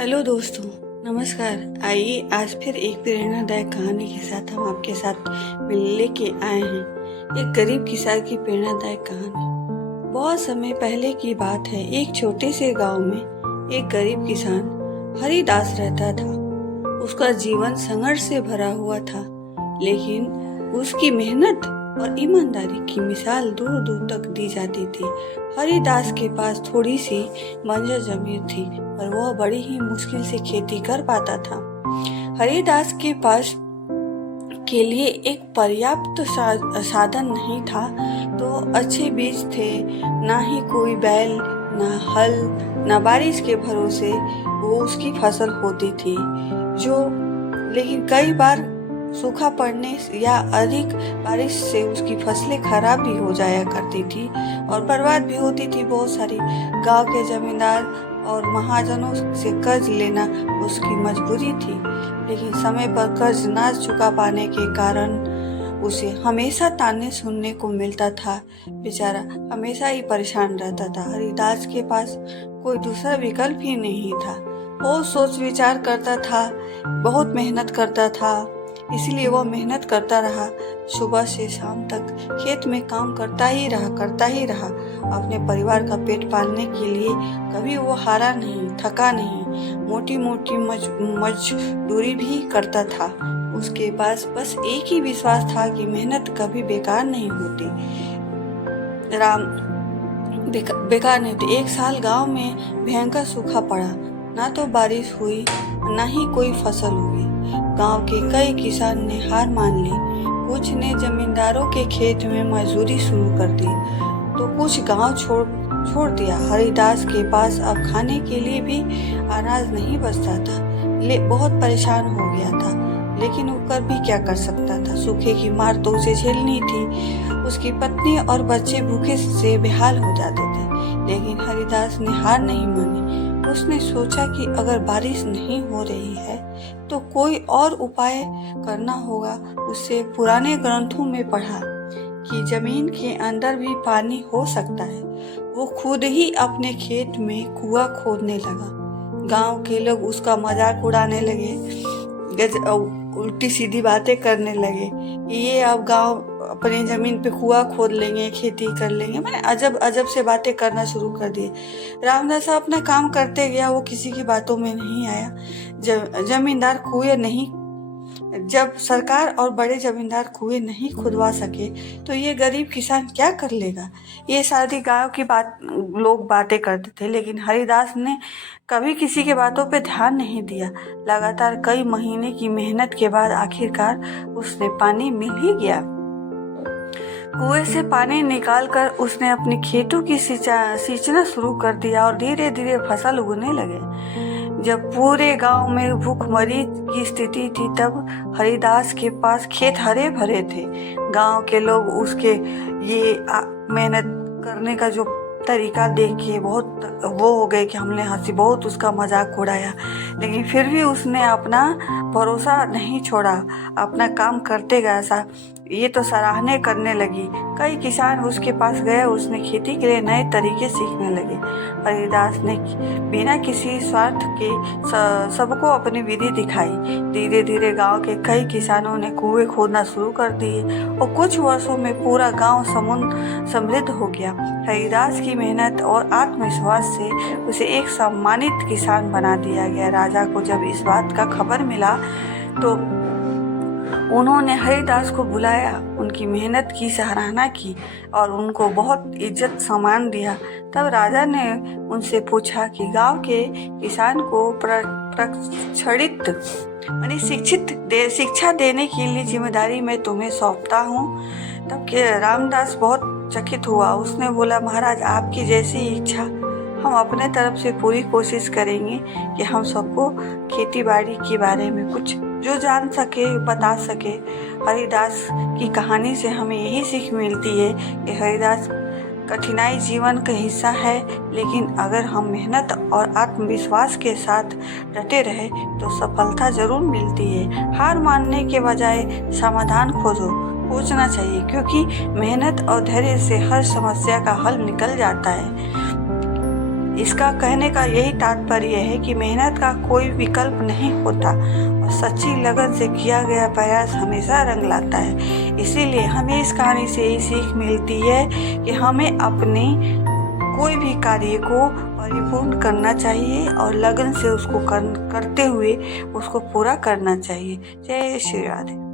Hello दोस्तों, नमस्कार। आइए आज फिर एक प्रेरणादायक कहानी के साथ हम आपके साथ लेके आए हैं। एक गरीब किसान की प्रेरणादायक कहानी। बहुत समय पहले की बात है। एक छोटे से गांव में एक गरीब किसान हरिदास रहता था। उसका जीवन संघर्ष से भरा हुआ था, लेकिन उसकी मेहनत और ईमानदारी की मिसाल दूर दूर तक दी जाती थी। हरिदास के पास थोड़ी सी बंजर जमीन थी और वह बड़ी ही मुश्किल से खेती कर पाता था। हरिदास के पास के लिए एक पर्याप्त साधन नहीं था, तो अच्छे बीज थे, ना ही कोई बैल, ना हल, ना बारिश के भरोसे वो उसकी फसल होती थी। लेकिन कई बार सूखा पड़ने या अधिक बारिश से उसकी फसलें खराब भी हो जाया करती थी और बर्बाद भी होती थी। बहुत सारी गांव के जमींदार और महाजनों से कर्ज लेना उसकी मजबूरी थी, लेकिन समय पर कर्ज ना चुका पाने के कारण उसे हमेशा ताने सुनने को मिलता था। बेचारा हमेशा ही परेशान रहता था। हरिदास के पास कोई दूसरा विकल्प ही नहीं था। वो सोच विचार करता था, बहुत मेहनत करता था, इसलिए वह मेहनत करता रहा। सुबह से शाम तक खेत में काम करता ही रहा। अपने परिवार का पेट पालने के लिए कभी वो हारा नहीं, थका नहीं। मोटी मोटी मजदूरी भी करता था। उसके पास बस एक ही विश्वास था कि मेहनत कभी बेकार नहीं होती। बेकार नहीं होती। एक साल गांव में भयंकर सूखा पड़ा। ना तो बारिश हुई, ना ही कोई फसल हुई। गांव के कई किसान ने हार मान ली। कुछ ने जमींदारों के खेत में मजदूरी शुरू कर दी, तो कुछ गांव छोड़ दिया। हरिदास के पास अब खाने के लिए भी अनाज नहीं बचता था। बहुत परेशान हो गया था, लेकिन वो कर भी क्या कर सकता था। सूखे की मार तो उसे झेलनी थी। उसकी पत्नी और बच्चे भूखे से बेहाल हो जाते थे, लेकिन हरिदास ने हार नहीं मानी। उसने सोचा कि अगर बारिश नहीं हो रही है तो कोई और उपाय करना होगा। उससे पुराने ग्रंथों में पढ़ा कि जमीन के अंदर भी पानी हो सकता है। वो खुद ही अपने खेत में कुआं खोदने लगा। गांव के लोग उसका मजाक उड़ाने लगे, उल्टी सीधी बातें करने लगे। ये अब गांव अपनी जमीन पे कुआं खोद लेंगे, खेती कर लेंगे। मैंने अजब अजब से बातें करना शुरू कर दिए। रामदास अपना काम करते गया, वो किसी की बातों में नहीं आया। जमींदार कुएं नहीं जब सरकार और बड़े जमींदार कुएं नहीं खुदवा सके तो ये गरीब किसान क्या कर लेगा। ये सारी गांव की लोग बातें करते थे, लेकिन हरिदास ने कभी किसी के बातों पे ध्यान नहीं दिया। लगातार कई महीने की मेहनत के बाद आखिरकार उसने पानी मिल ही गया। कुएं से पानी निकालकर उसने अपने खेतों की सींचना शुरू कर दिया और धीरे धीरे फसल उगने लगे। जब पूरे गांव में भूखमरी की स्थिति थी, तब हरिदास के पास खेत हरे भरे थे। गांव के लोग उसके ये मेहनत करने का जो तरीका देख के बहुत वो हो गए कि हमने हंसी, बहुत उसका मजाक उड़ाया, लेकिन फिर भी उसने अपना भरोसा नहीं छोड़ा। अपना काम करते गया। ये तो सराहने करने लगी। कई किसान उसके पास गए, उसने खेती के लिए नए तरीके सीखने लगे। हरिदास ने बिना किसी स्वार्थ के सबको अपनी विधि दिखाई। धीरे धीरे गांव के कई किसानों ने कुएं खोदना शुरू कर दिए और कुछ वर्षों में पूरा गांव समृद्ध हो गया। हरिदास की मेहनत और आत्मविश्वास से उसे एक सम्मानित किसान बना दिया गया। राजा को जब इस बात का खबर मिला तो उन्होंने हरिदास को बुलाया, उनकी मेहनत की सराहना की और उनको बहुत इज्जत सम्मान दिया। तब राजा ने उनसे पूछा कि गांव के किसान को प्रशिक्षित यानी शिक्षा देने के लिए जिम्मेदारी मैं तुम्हें सौंपता हूँ। तब रामदास बहुत चकित हुआ। उसने बोला, महाराज, आपकी जैसी इच्छा, हम अपने तरफ से पूरी कोशिश करेंगे कि हम सबको खेती बाड़ी के बारे में कुछ जो जान सके बता सके। हरिदास की कहानी से हमें यही सीख मिलती है कि हरिदास कठिनाई जीवन का हिस्सा है, लेकिन अगर हम मेहनत और आत्मविश्वास के साथ डटे रहे तो सफलता जरूर मिलती है। हार मानने के बजाय समाधान खोजना चाहिए, क्योंकि मेहनत और धैर्य से हर समस्या का हल निकल जाता है। इसका कहने का यही तात्पर्य है कि मेहनत का कोई विकल्प नहीं होता और सच्ची लगन से किया गया प्रयास हमेशा रंग लाता है। इसीलिए हमें इस कहानी से यही सीख मिलती है कि हमें अपने कोई भी कार्य को परिपूर्ण करना चाहिए और लगन से उसको करते हुए उसको पूरा करना चाहिए। जय श्री राधे।